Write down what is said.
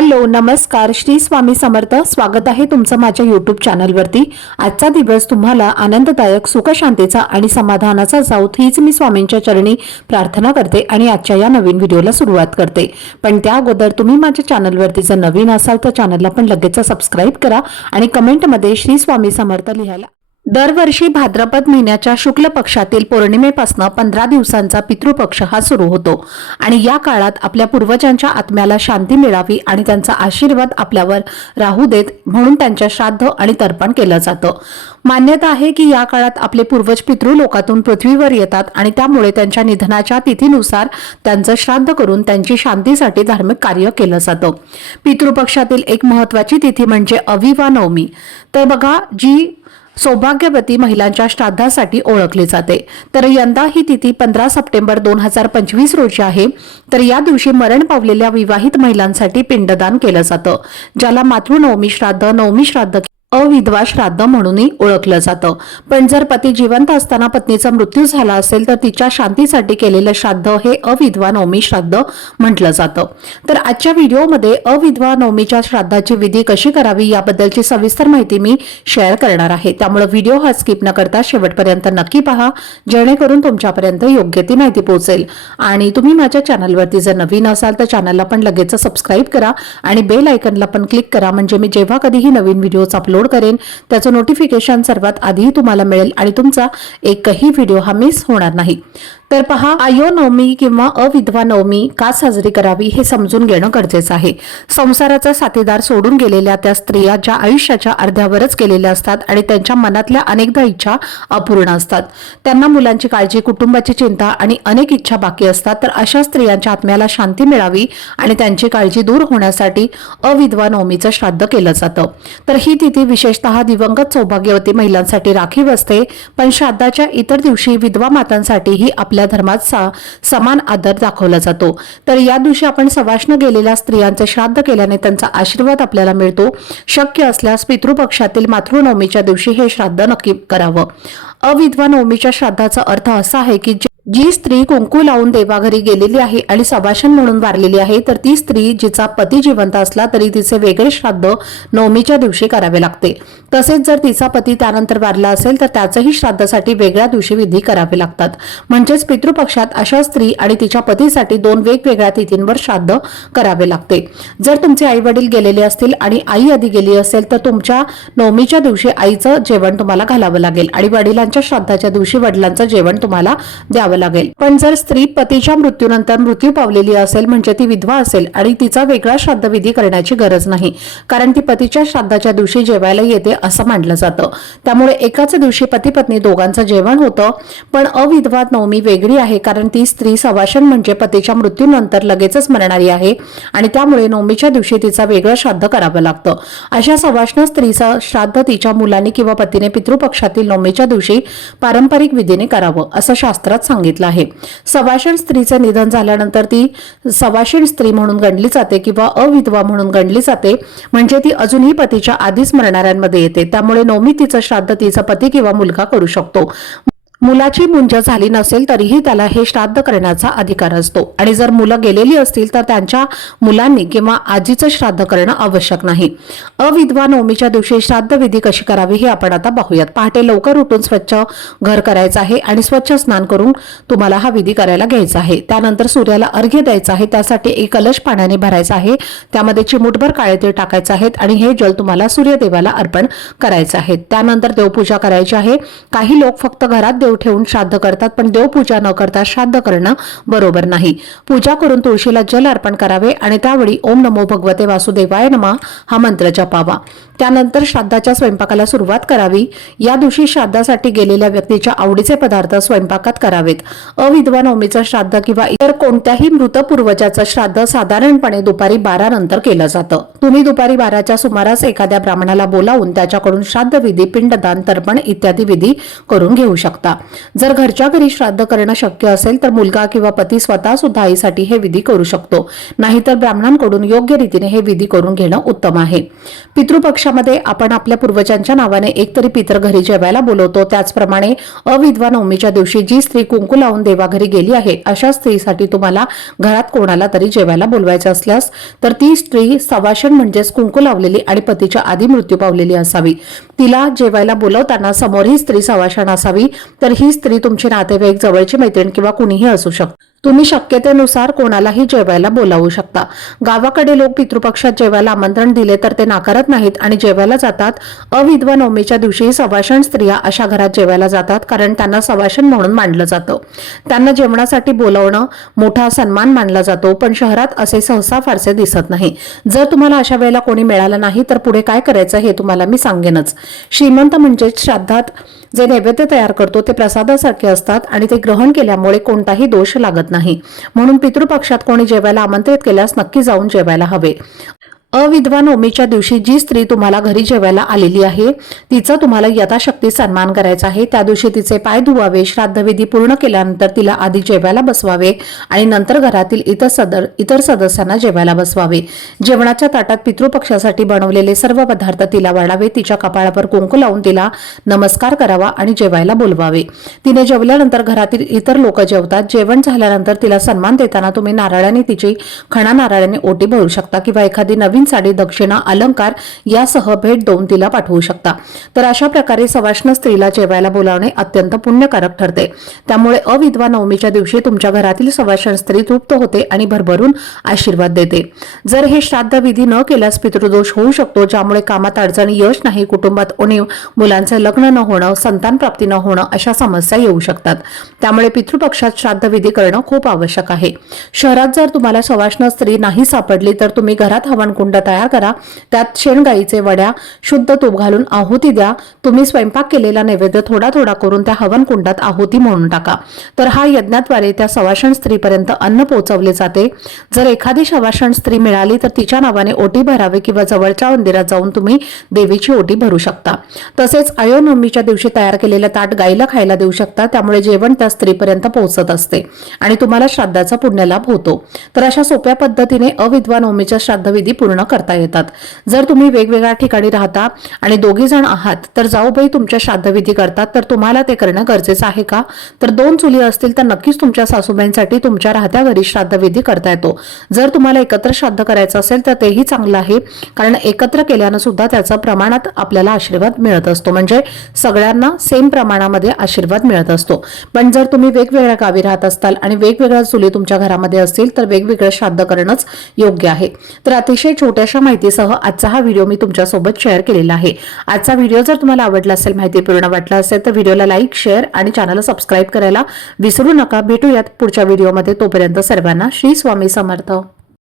Hello नमस्कार. श्री स्वामी समर्थ. स्वागत आहे तुमचं माझ्या यूट्यूब चॅनलवरती आजचा दिवस तुम्हाला आनंददायक सुखशांतीचा आणि समाधानाचा जाऊत हीच मी स्वामींच्या चरणी प्रार्थना करते आणि आजच्या या नवीन व्हिडिओला सुरुवात करते. पण त्या अगोदर तुम्ही माझ्या चॅनलवरती जर नवीन असाल तर चॅनलला पण लगेच सबस्क्राईब करा आणि कमेंटमध्ये श्री स्वामी समर्थ लिहायला दरवर्षी भाद्रपद महिन्याच्या शुक्ल पक्षातील पौर्णिमेपासून पंधरा दिवसांचा पितृपक्ष हा सुरू होतो. आणि या काळात आपल्या पूर्वजांच्या आत्म्याला शांती मिळावी आणि त्यांचा आशीर्वाद आपल्यावर राहू देत म्हणून त्यांच्या श्राद्ध आणि तर्पण केलं जातं. मान्यता आहे की या काळात आपले पूर्वज पितृलोकातून पृथ्वीवर येतात आणि त्यामुळे त्यांच्या निधनाच्या तिथीनुसार त्यांचं श्राद्ध करून त्यांची शांतीसाठी धार्मिक कार्य केलं जातं. पितृपक्षातील एक महत्वाची तिथी म्हणजे अविवा नवमी. तर बघा जी सौभाग्यवती महिलांच्या श्राद्धासाठी ओळखली जाते. तर यंदा ही तिथी पंधरा सप्टेंबर दोन हजार पंचवीस रोजी आहे. तर या दिवशी मरण पावलेल्या विवाहित महिलांसाठी पिंडदान केलं जातं ज्याला मातृनवमी श्राद्ध नवमी श्राद्ध अविधवा श्राद्ध म्हणूनही ओळखलं जातं. पण जर पती जिवंत असताना पत्नीचा मृत्यू झाला असेल तर तिच्या शांतीसाठी केलेलं श्राद्ध हे अविधवा नवमी श्राद्ध म्हटलं जातं. तर आजच्या व्हिडिओमध्ये अविधवा नवमीच्या श्राद्धाची विधी कशी करावी याबद्दलची सविस्तर माहिती मी शेअर करणार आहे. त्यामुळे व्हिडिओ हा स्किप न करता शेवटपर्यंत नक्की पहा जेणेकरून तुमच्यापर्यंत योग्य ती माहिती पोहोचेल. आणि तुम्ही माझ्या चॅनलवरती जर नवीन असाल तर चॅनलला पण लगेच सबस्क्राईब करा आणि बेल आयकनला पण क्लिक करा. म्हणजे मी जेव्हा कधीही नवीन व्हिडिओज अपलोड करेन. त्याचं नोटिफिकेशन सर्वात आधीही तुम्हाला मिळेल आणि तुमचा एकही व्हिडिओ हा मिस होणार नाही. तर पहा आयो नवमी किंवा अविधवा नवमी का साजरी करावी हे समजून घेणं गरजेचं आहे. संसाराचा साथीदार सोडून गेलेल्या त्या स्त्रिया ज्या आयुष्याच्या अर्ध्यावरच गेलेल्या असतात आणि त्यांच्या मनातल्या अनेकदा इच्छा अपूर्ण असतात. त्यांना मुलांची काळजी कुटुंबाची चिंता आणि अनेक इच्छा बाकी असतात. तर अशा स्त्रियांच्या आत्म्याला शांती मिळावी आणि त्यांची काळजी दूर होण्यासाठी अविधवा नवमीचं श्राद्ध केलं जातं. तर ही तिथी विशेषतः दिवंगत सौभाग्यवती महिलांसाठी राखीव असते पण श्राद्धाच्या इतर दिवशी विधवा मातांसाठीही आपल्या धर्मात सा- समान आदर दाखवला जातो. तर या दिवशी आपण सवाष्ण गेलेल्या स्त्रियांचे श्राद्ध केल्याने त्यांचा आशीर्वाद आपल्याला मिळतो. शक्य असल्यास पितृपक्षातील मातृनवमीच्या दिवशी हे श्राद्ध नक्की करावं. अविधवा नवमीच्या श्राद्धाचा अर्थ असा आहे की जी- स्त्री कुंकू लावून देवाघरी गेलेली आहे आणि सभाषण म्हणून वारलेली आहे तर ती स्त्री जिचा पती जिवंत असला तरी तिचे वेगळे श्राद्ध नवमीच्या दिवशी करावे लागते. तसेच जर तिचा पती त्यानंतर वारला असेल तर त्याचंही श्राद्धासाठी वेगळ्या दिवशी विधी करावे लागतात. म्हणजेच पितृपक्षात अशा स्त्री आणि तिच्या पतीसाठी दोन वेगवेगळ्या तिथींवर श्राद्ध करावे लागते. जर तुमचे आई वडील गेलेले असतील आणि आई आधी गेली असेल तर तुमच्या नवमीच्या दिवशी आईचं जेवण तुम्हाला घालावं लागेल आणि वडिलांच्या श्राद्धाच्या दिवशी वडिलांचं जेवण तुम्हाला द्यावं लागेल. पण जर स्त्री पतीच्या मृत्यूनंतर मृत्यू पावलेली असेल म्हणजे ती विधवा असेल आणि तिचा वेगळा श्राद्ध विधी करण्याची गरज नाही कारण ती पतीच्या श्राद्धाच्या दिवशी जेवायला येते असं मानलं जातं. त्यामुळे एकाच दिवशी पती पत्नी दोघांचं जेवण होतं पण अविधवा नवमी वेगळी आहे कारण ती स्त्री सवाशन म्हणजे पतीच्या मृत्यूनंतर लगेचच मरणारी आहे आणि त्यामुळे नवमीच्या दिवशी तिचा वेगळं श्राद्ध करावं लागतं. अशा सवाशन स्त्रीचा श्राद्ध तिच्या मुलांनी किंवा पतीने पितृपक्षातील नवमीच्या दिवशी पारंपरिक विधीने करावं असं शास्त्रात सांगितलं आहे. सवाषण स्त्रीचे निधन झाल्यानंतर ती सवाषण स्त्री म्हणून गणली जाते किंवा अविधवा म्हणून गणली जाते. म्हणजे ती अजूनही पतीच्या आधीच मरणाऱ्यांमध्ये येते. त्यामुळे नवमी तिचं श्राद्ध तिचा पती किंवा मुलगा करू शकतो. मुलाची मुंज झाली नसेल तरीही त्याला हे श्राद्ध करण्याचा अधिकार असतो. आणि जर मुलं गेलेली असतील तर त्यांच्या मुलांनी किंवा आजीचं श्राद्ध करणं आवश्यक नाही. अविधवा नवमीच्या दिवशी श्राद्ध विधी कशी करावी हे आपण आता पाहूयात. पहाटे लवकर उठून स्वच्छ घर करायचं आहे आणि स्वच्छ स्नान करून तुम्हाला हा विधी करायला घ्यायचा आहे. त्यानंतर सूर्याला अर्घ्य द्यायचा आहे. त्यासाठी एक कलश पाण्याने भरायचा आहे. त्यामध्ये चिमूटभर काळे तीळ टाकायचे आहेत आणि हे जल तुम्हाला सूर्यदेवाला अर्पण करायचं आहे. त्यानंतर देवपूजा करायची आहे. काही लोक फक्त घरात देव ठेवून श्राद्ध करतात पण देवपूजा न करता श्राद्ध करणं बरोबर नाही. पूजा करून तुळशीला जल अर्पण करावे आणि त्यावेळी ओम नमो भगवते वासुदेवाय नमा हा मंत्र जपावा. त्यानंतर श्राद्धाच्या स्वयंपाकाला सुरुवात करावी. या दिवशी श्राद्धासाठी गेलेल्या व्यक्तीच्या आवडीचे पदार्थ स्वयंपाकात करावेत. अविधवा नवमीचं श्राद्ध किंवा इतर कोणत्याही मृत पूर्वजाचं श्राद्ध साधारणपणे दुपारी बारा नंतर केलं जातं. तुम्ही दुपारी बाराच्या सुमारास एखाद्या ब्राह्मणाला बोलावून त्याच्याकडून श्राद्ध विधी पिंडदान तर्पण इत्यादी विधी करून घेऊ शकता. जर घरच्या घरी श्राद्ध करणं शक्य असेल तर मुलगा किंवा पती स्वतः सुद्धा आईसाठी हे विधी करू शकतो. नाहीतर ब्राह्मणांकडून योग्य रीतीने हे विधी करून घेणं उत्तम आहे. पितृपक्षामध्ये आपण आपल्या पूर्वजांच्या नावाने एकतरी पितर घरी जेवायला बोलवतो. त्याचप्रमाणे अविधवा नवमीच्या दिवशी जी स्त्री कुंकू लावून देवाघरी गेली आहे अशा स्त्रीसाठी तुम्हाला घरात कोणाला तरी जेवायला बोलवायचं असल्यास तर ती स्त्री सवाशण म्हणजेच कुंकू लावलेली आणि पतीच्या आधी मृत्यू पावलेली असावी. तिला जेवायला बोलवताना समोर ही स्त्री सवाशण असावी तर ही स्त्री तुमचे नातेवाईक जवळची मैत्रीण किंवा कुणीही असू शकते. तुम्ही शक्यतेनुसार कोणालाही जेवायला बोलावू शकता. गावाकडे लोक पितृपक्षात जेवायला आमंत्रण दिले तर ते नाकारत नाहीत आणि जेवायला जातात. अविधवा नवमीच्या दिवशी सवाषण स्त्रिया अशा घरात जेवायला जातात कारण त्यांना सवाषण म्हणून मानलं जातं. त्यांना जेवणासाठी बोलावणं मोठा सन्मान मानला जातो पण शहरात असे सहसा फारसे दिसत नाही. जर तुम्हाला अशा वेळेला कोणी मिळालं नाही तर पुढे काय करायचं हे तुम्हाला मी सांगेनच. श्रीमंत म्हणजेच श्राद्धात जे नैवेद्य तयार करतो ते प्रसादासारखे असतात आणि ते ग्रहण केल्यामुळे कोणताही दोष लागत नाही. म्हणून पितृपक्षात कोणी जेवायला आमंत्रित केल्यास नक्की जाऊन जेवायला हवे. अविधवा नवमीच्या दिवशी जी स्त्री तुम्हाला घरी जेवायला आलेली आहे तिचा तुम्हाला यथाशक्ती सन्मान करायचा आहे. त्या दिवशी तिचे पाय धुवावे श्राद्धविधी पूर्ण केल्यानंतर तिला आधी जेवायला बसवावे आणि नंतर घरातील इतर सदर इतर सदस्यांना जेवायला बसवावे. जेवणाच्या ताटात पितृपक्षासाठी बनवलेले सर्व पदार्थ तिला वाढावे तिच्या कपाळावर कुंकू लावून तिला नमस्कार करावा आणि जेवायला बोलवावे. तिने जेवल्यानंतर घरातील इतर लोक जेवतात. जेवण झाल्यानंतर तिला सन्मान देताना तुम्ही नारळाने तिची खणा नारळाने ओटी भरू शकता किंवा एखादी नवी नवीन साडी दक्षिणा अलंकार यासह भेट देऊन तिला पाठवू शकता. तर अशा प्रकारे सवाष्ण स्त्रीला जेवायला बोलावणे अत्यंत पुण्यकारक ठरते. त्यामुळे अविधवा नवमीच्या दिवशी तुमच्या घरातील सवाष्ण स्त्री तृप्त होते आणि भरभरून आशीर्वाद देते. जर हे श्राद्ध विधी न केल्यास पितृदोष होऊ शकतो ज्यामुळे कामात अडचणी यश नाही कुटुंबात उणीव मुलांचे लग्न न होणं संतान प्राप्ती न होणं अशा समस्या येऊ शकतात. त्यामुळे पितृपक्षात श्राद्ध विधी करणं खूप आवश्यक आहे. शहरात जर तुम्हाला सवाष्ण स्त्री नाही सापडली तर तुम्ही घरात हवन कुंड कुंड तयार करा. त्यात शेणगाईचे वड्या शुद्ध तूप घालून आहुती द्या. तुम्ही स्वयंपाक केलेला नैवेद्य थोडा थोडा करून त्या हवन कुंडात आहुती म्हणून टाका. तर हा यज्ञाद्वारे त्या सवाषण स्त्रीपर्यंत अन्न पोहोचवले जाते. जर एखादी सवाषण स्त्री मिळाली तर तिच्या नावाने ओटी भरावे किंवा जवळच्या मंदिरात जाऊन तुम्ही देवीची ओटी भरू शकता. तसेच अयोनवमीच्या दिवशी तयार केलेलं ताट गाईला खायला देऊ शकता. त्यामुळे जेवण त्या स्त्रीपर्यंत पोहोचत असते आणि तुम्हाला श्राद्धाचा पुण्यलाभ होतो. तर अशा सोप्या पद्धतीने अविद्वानवमीच्या श्राद्धविधी पूर्ण करता येतात. जर तुम्ही वेगवेगळ्या ठिकाणी राहता आणि दोघी जण आहात तर जाऊबाई तुमच्या श्राद्धविधी करतात तर तुम्हाला ते करणं गरजेचं आहे का? तर दोन चुली असतील तर नक्कीच तुमच्या सासूबाईंसाठी तुमच्या राहत्या घरी श्राद्धविधी करता येतो. जर तुम्हाला एकत्र श्राद्ध करायचं असेल तर तेही चांगलं आहे कारण एकत्र केल्यानं सुद्धा त्याचा प्रमाणात आपल्याला आशीर्वाद मिळत असतो. म्हणजे सगळ्यांना सेम प्रमाणामध्ये आशीर्वाद मिळत असतो. पण जर तुम्ही वेगवेगळ्या गावी राहत असताल आणि वेगवेगळ्या चुली तुमच्या घरामध्ये असतील तर वेगवेगळं श्राद्ध करणंच योग्य आहे. तर अतिशय छोट्याशा माहितीसह आजचा हा व्हिडिओ मी तुमच्यासोबत शेअर केलेला आहे. आजचा व्हिडिओ जर तुम्हाला आवडला असेल माहिती पूर्ण वाटला असेल तर व्हिडिओला लाईक शेअर आणि चॅनलला सबस्क्राईब करायला विसरू नका. भेटूयात पुढच्या व्हिडिओमध्ये तोपर्यंत सर्वांना श्री स्वामी समर्थ.